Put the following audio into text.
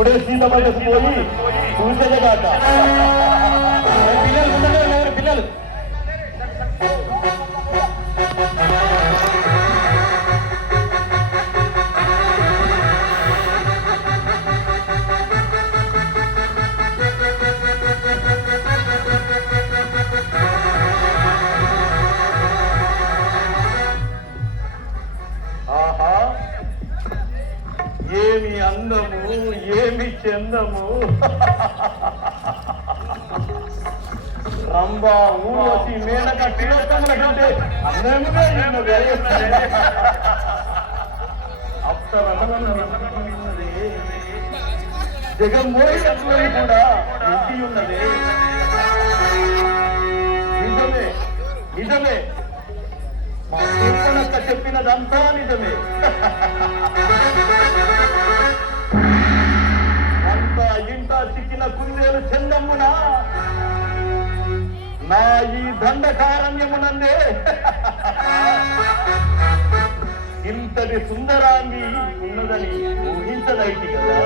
ఇప్పుడే సీతమ్మకి పోయి చూసేదేగాక. పిల్లలు ఉండలేరు, పిల్లలు ఏమి అందము, ఏమి చందము. రంభా, ఊర్వశి, మేనక, తిలోత్తముల కంటే అందముగా ఉన్నది. అప్సరసన్నది జగన్మోహిని కూడా నిండి ఉన్నది. నిజమే, నిజమే, మా తిరుమలక్క చెప్పినదంతా నిజమే. అంత ఇంత చిక్కిన కుందేలు చందమ్మున నా ఈ దండకారణ్యమునందే ఇంతటి సుందరాంగి ఉన్నదని ఊహించదైతి కదా.